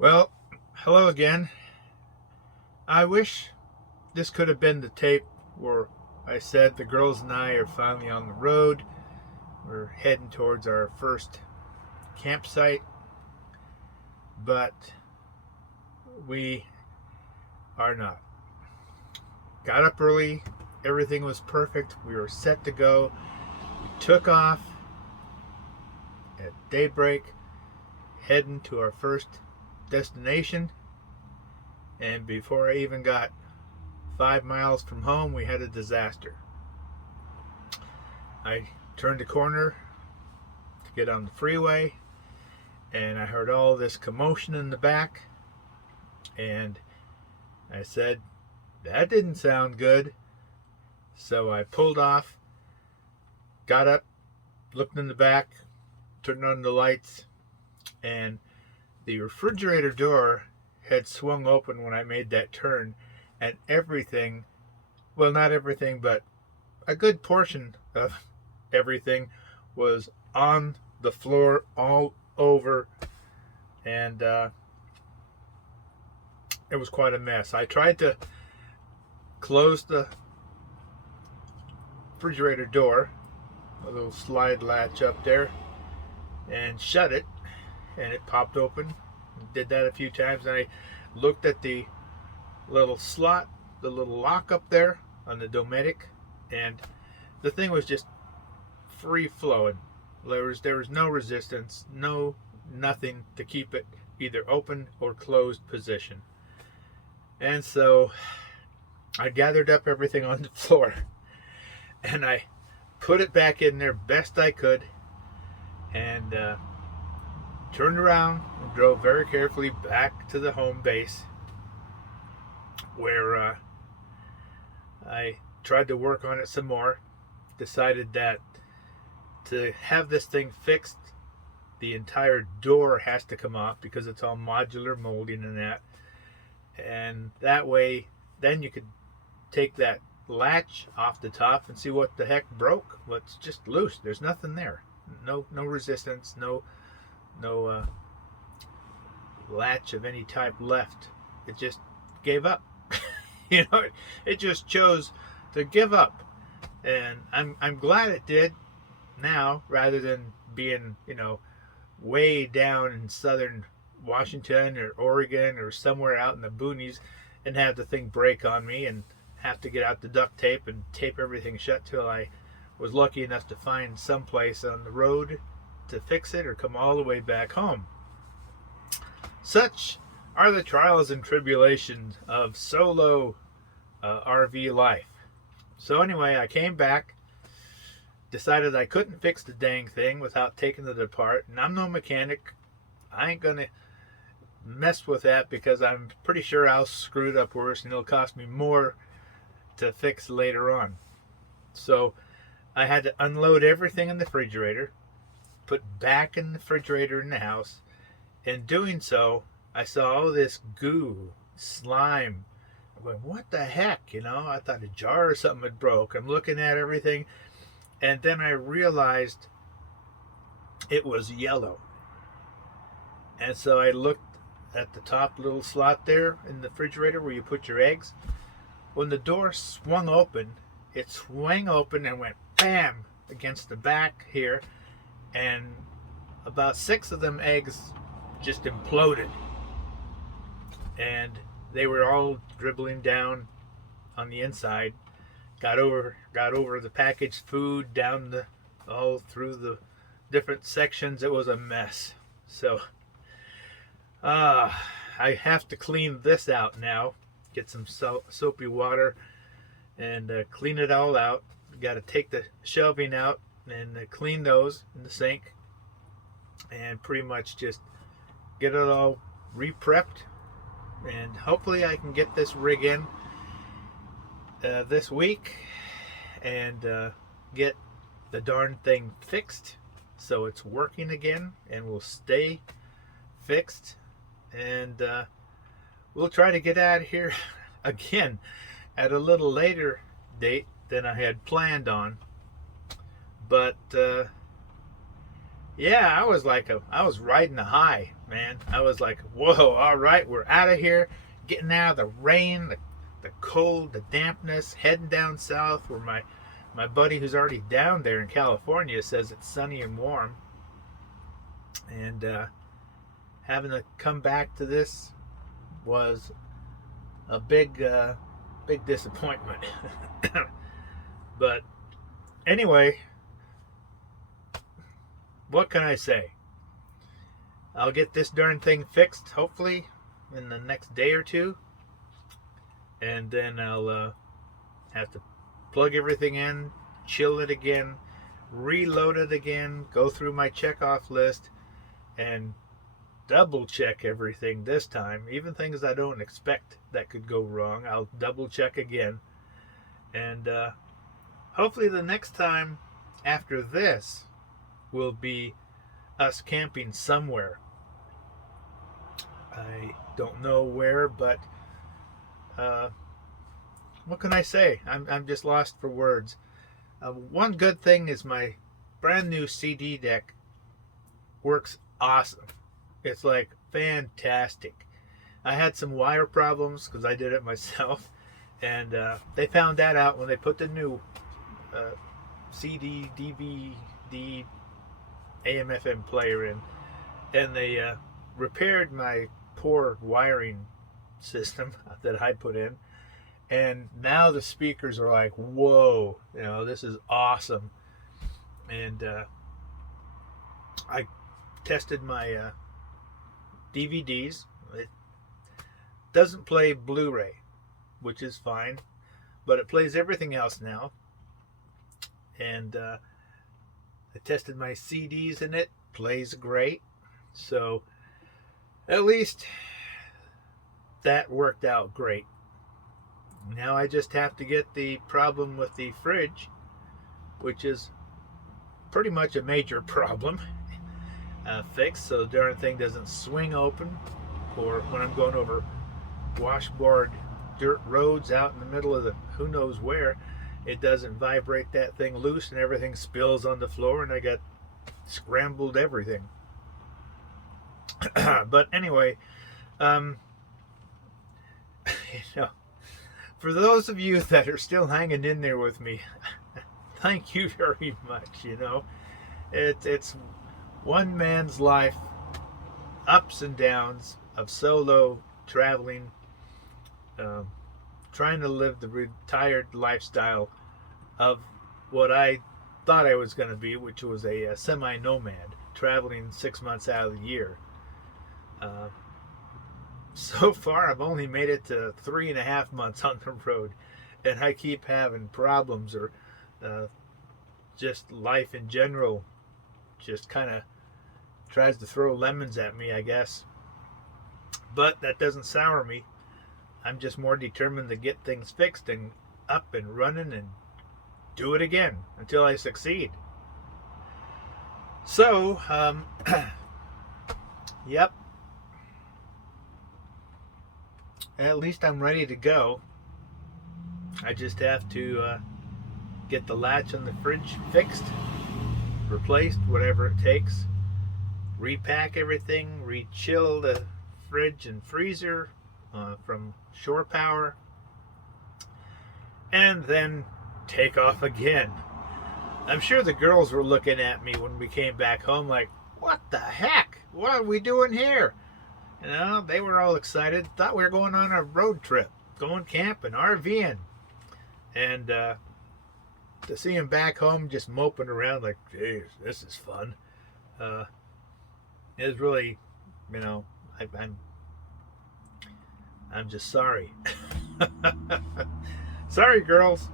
Well, hello again. I wish this could have been the tape where I said the girls and I are finally on the road. We're heading towards our first campsite, but we are not. Got up early, everything was perfect. We were set to go. We took off at daybreak, heading to our first destination, and before I even got 5 miles from home, we had a disaster. I turned a corner to get on the freeway, and I heard all this commotion in the back, and I said, that didn't sound good. So I pulled off, got up, looked in the back, turned on the lights, and the refrigerator door had swung open when I made that turn, and everything, well, not everything, but a good portion of everything was on the floor all over, and it was quite a mess. I tried to close the refrigerator door, a little slide latch up there, and shut it, and it popped open. Did that a few times, and I looked at the little slot, the little lock up there on the Dometic, and the thing was just free flowing. There was no resistance, nothing to keep it either open or closed position. And so I gathered up everything on the floor and I put it back in there best I could, and turned around and drove very carefully back to the home base, where I tried to work on it some more. Decided that to have this thing fixed, the entire door has to come off because it's all modular molding and that. And that way, then you could take that latch off the top and see what the heck broke. Well, it's just loose. There's nothing there. No resistance. No latch of any type left. It just gave up. It just chose to give up, and I'm glad it did now, rather than being way down in southern Washington or Oregon or somewhere out in the boonies and have the thing break on me and have to get out the duct tape and tape everything shut till I was lucky enough to find someplace on the road to fix it or come all the way back home. Such are the trials and tribulations of solo RV life. So anyway, I came back, decided I couldn't fix the dang thing without taking it apart, and I'm no mechanic. I ain't gonna mess with that because I'm pretty sure I'll screw it up worse and it'll cost me more to fix later on. So I had to unload everything in the refrigerator, put back in the refrigerator in the house. In doing so, I saw all this goo, slime. I'm going, what the heck? I thought a jar or something had broke. I'm looking at everything, and then I realized it was yellow. And so I looked at the top little slot there in the refrigerator where you put your eggs. When the door swung open, it swung open and went bam against the back here, and about 6 of them eggs just imploded, and they were all dribbling down on the inside. Got over the packaged food down all through the different sections. It was a mess. So I have to clean this out now. Get some soapy water and clean it all out. Got to take the shelving out and clean those in the sink, and pretty much just get it all re-prepped, and hopefully I can get this rig in this week and get the darn thing fixed so it's working again and will stay fixed, and we'll try to get out of here again at a little later date than I had planned on. But Yeah, I was riding a high, man. I was like, whoa, all right, we're out of here, getting out of the rain, the cold, the dampness, heading down south where my buddy who's already down there in California says it's sunny and warm, and having to come back to this was a big disappointment. But anyway, what can I say? I'll get this darn thing fixed, hopefully, in the next day or two. And then I'll have to plug everything in, chill it again, reload it again, go through my checkoff list, and double check everything this time. Even things I don't expect that could go wrong, I'll double check again. And hopefully the next time after this will be us camping somewhere. I don't know where, but what can I say? I'm just lost for words. One good thing is my brand new CD deck works awesome. It's like fantastic. I had some wire problems because I did it myself, and they found that out when they put the new CD, DVD, AM/FM player in, and they repaired my poor wiring system that I put in, and now the speakers are like, whoa, you know, this is awesome. And I tested my DVDs. It doesn't play Blu-ray, which is fine, but it plays everything else now. And I tested my CDs in it, plays great. So at least that worked out great. Now I just have to get the problem with the fridge, which is pretty much a major problem, fixed, so the darn thing doesn't swing open, or when I'm going over washboard dirt roads out in the middle of the who knows where, it doesn't vibrate that thing loose and everything spills on the floor and I got scrambled everything. But anyway, you know, for those of you that are still hanging in there with me, thank you very much. You know, it's one man's life, ups and downs of solo traveling, trying to live the retired lifestyle of what I thought I was going to be, which was a semi-nomad, traveling 6 months out of the year. So far, I've only made it to 3.5 months on the road, and I keep having problems, or just life in general just kind of tries to throw lemons at me, I guess. But that doesn't sour me. I'm just more determined to get things fixed and up and running and do it again until I succeed. So, yep. At least I'm ready to go. I just have to get the latch on the fridge fixed, replaced, whatever it takes, repack everything, re-chill the fridge and freezer from shore power, and then take off again. I'm sure the girls were looking at me when we came back home like, what the heck? What are we doing here? You know, they were all excited, thought we were going on a road trip, going camping, RV'N. And to see them back home just moping around like, geez, this is fun. It was really, you know, I'm just sorry. Sorry, girls.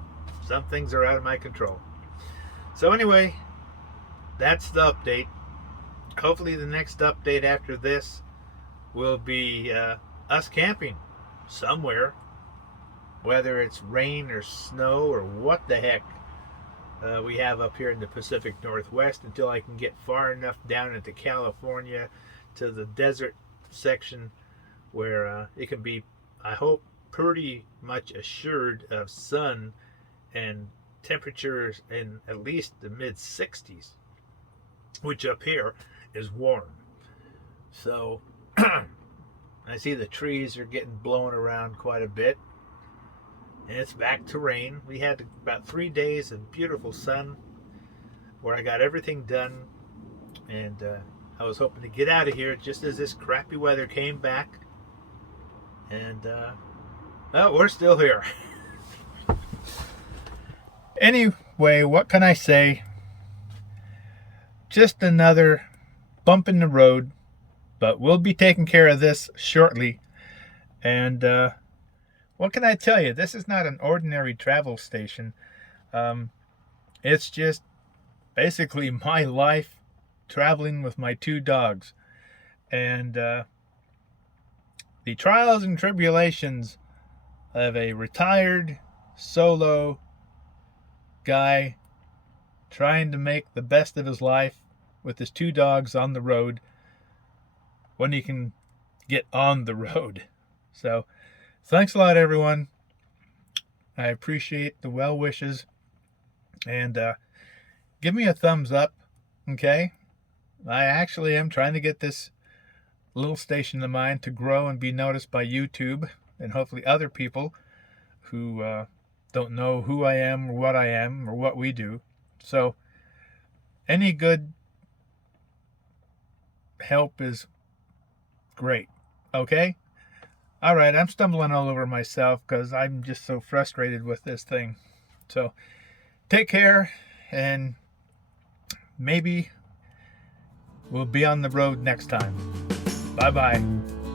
Some things are out of my control. So anyway, that's the update. Hopefully the next update after this will be us camping somewhere, whether it's rain or snow or what the heck we have up here in the Pacific Northwest, until I can get far enough down into California to the desert section where it can be, I hope, pretty much assured of sun and temperatures in at least the mid 60s. which up here is warm. So I see the trees are getting blown around quite a bit. And it's back to rain. We had about 3 days of beautiful sun where I got everything done. And I was hoping to get out of here just as this crappy weather came back. And, well, we're still here. Anyway, what can I say? Just another bump in the road. But we'll be taking care of this shortly. And, what can I tell you? This is not an ordinary travel station. It's just basically my life traveling with my 2 dogs. And the trials and tribulations of a retired solo guy trying to make the best of his life with his 2 dogs on the road when he can get on the road. So thanks a lot, everyone. I appreciate the well wishes. And give me a thumbs up, okay? I actually am trying to get this little station of mine to grow and be noticed by YouTube and hopefully other people who don't know who I am or what we do. So any good help is great, okay? All right, I'm stumbling all over myself because I'm just so frustrated with this thing. So take care, and maybe we'll be on the road next time. Bye-bye.